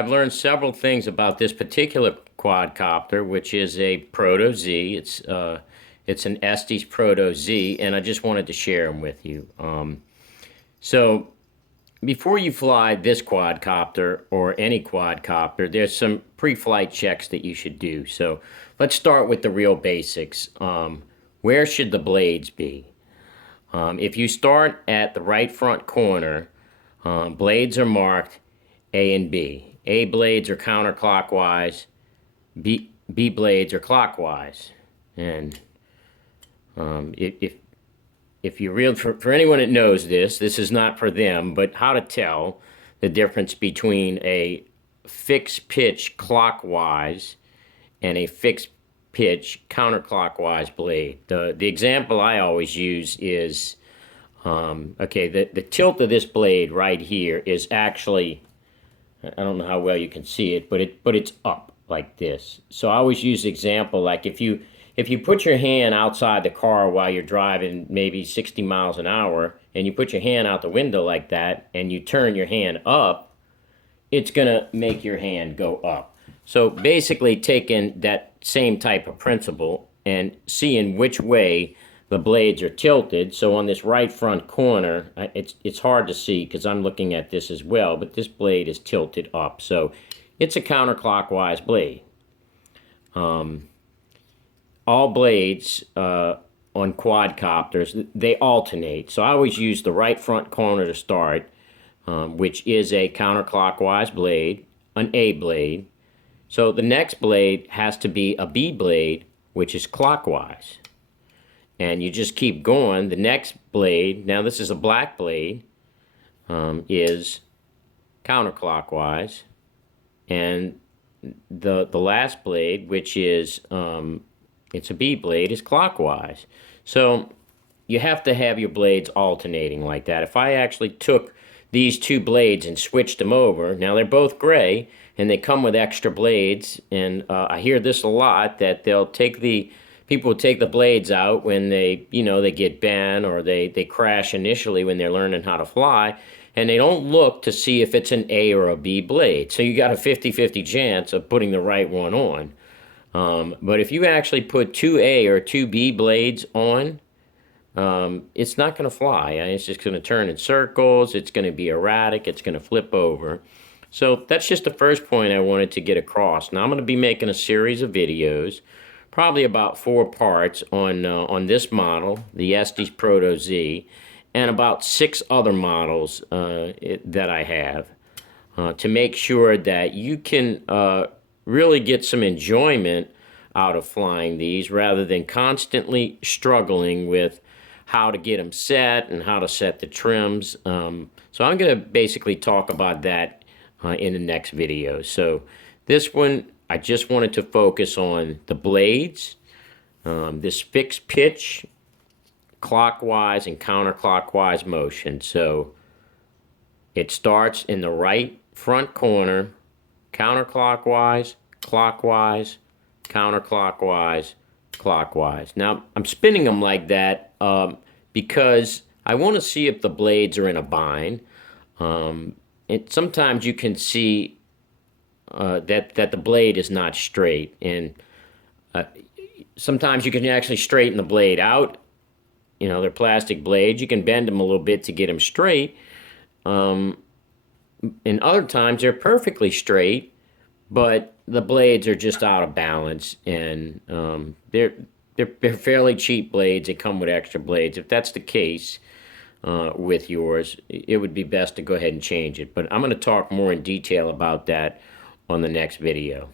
I've learned several things about this particular quadcopter, which is a Proto-Z. It's an Estes Proto-Z, and I just wanted to share them with you. So before you fly this quadcopter or any quadcopter, there's some pre-flight checks that you should do. So let's start with the real basics. Where should the blades be? If you start at the right front corner, blades are marked A and B. A blades are counterclockwise, B blades are clockwise. And if you real for anyone that knows this is not for them, but how to tell the difference between a fixed pitch clockwise and a fixed pitch counterclockwise blade. The example I always use is okay, the tilt of this blade right here is actually, I don't know how well you can see it, but it's up like this. So I always use the example like if you put your hand outside the car while you're driving maybe 60 miles an hour and you put your hand out the window like that and you turn your hand up, it's gonna make your hand go up. So basically taking that same type of principle and seeing which way the blades are tilted. So on this right front corner, it's hard to see because I'm looking at this as well, but this blade is tilted up. So it's a counterclockwise blade. All blades on quadcopters, they alternate. So I always use the right front corner to start, which is a counterclockwise blade, an A blade. So the next blade has to be a B blade, which is clockwise. And you just keep going. The next blade, now this is a black blade, is counterclockwise. And the last blade, which is, it's a B blade, is clockwise. So you have to have your blades alternating like that. If I actually took these two blades and switched them over, now they're both gray, and they come with extra blades, and I hear this a lot, that people will take the blades out when they get bent or they crash initially when they're learning how to fly, and they don't look to see if it's an A or a B blade. So you got a 50-50 chance of putting the right one on. But if you actually put two A or two B blades on, it's not going to fly. It's just going to turn in circles. It's going to be erratic. It's going to flip over. So that's just the first point I wanted to get across. Now I'm going to be making a series of videos, probably about 4 parts on this model, the Estes Proto-Z, and about 6 other models that I have to make sure that you can really get some enjoyment out of flying these rather than constantly struggling with how to get them set and how to set the trims. So I'm going to basically talk about that in the next video. So this one, I just wanted to focus on the blades, this fixed pitch, clockwise and counterclockwise motion. So it starts in the right front corner, counterclockwise, clockwise, counterclockwise, clockwise. Now, I'm spinning them like that because I want to see if the blades are in a bind. And sometimes you can see that the blade is not straight, and sometimes you can actually straighten the blade out. They're plastic blades. You can bend them a little bit to get them straight. And other times they're perfectly straight, but the blades are just out of balance, and they're fairly cheap blades. They come with extra blades. If that's the case with yours, it would be best to go ahead and change it. But I'm going to talk more in detail about that on the next video.